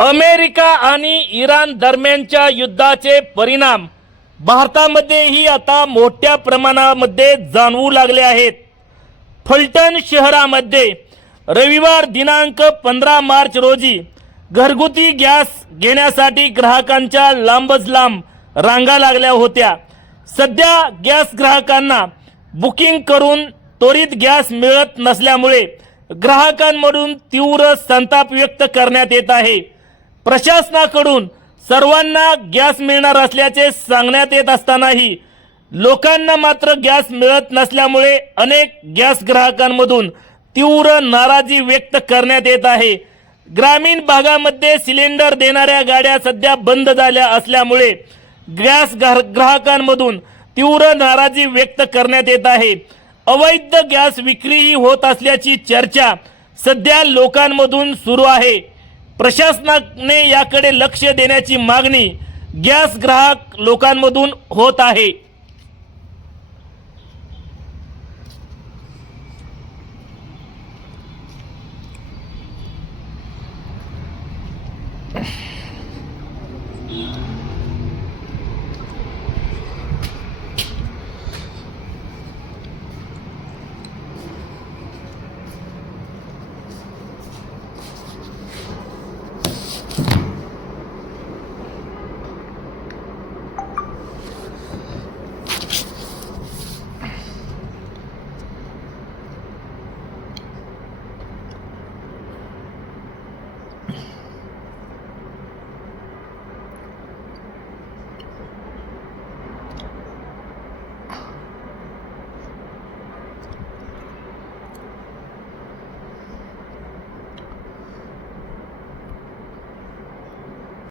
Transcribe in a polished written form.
America आणि Iran दरम्यानच्या युद्धाचे परिणाम भारतामध्येही आता मोठ्या प्रमाणामध्ये जाणवू लागले आहेत। फलटण शहरामध्ये रविवार दिनांक 15 मार्च रोजी घरगुती गॅस घेण्यासाठी ग्राहकांच्या लांबच लांब रांगा लागल्या होत्या। सध्या गॅस ग्राहकांना बुकिंग करून त्वरित गॅस मिळत नसल्यामुळे ग्राहकांमधून तीव्र संताप व्यक्त करण्यात येत आहे। प्रशासनाकडून सर्वांना गॅस मिळणार असल्याचे सांगण्यात येत असतानाही लोकांना मात्र गॅस मिळत नसल्यामुळे अनेक गॅस ग्राहकांमधून तीव्र नाराजी व्यक्त करण्यात येत आहे। ग्रामीण भागामध्ये सिलेंडर देणाऱ्या गाड्या सध्या बंद झाल्या असल्यामुळे गॅस ग्राहकांमधून तीव्र नाराजी व्यक्त करण्यात येत आहे। अवैध गॅस विक्रीही होत असल्याची चर्चा सध्या लोकांमधून सुरू आहे। प्रशासनाने याकडे लक्ष देण्याची मागणी गॅस ग्राहक लोकांमधून होत आहे।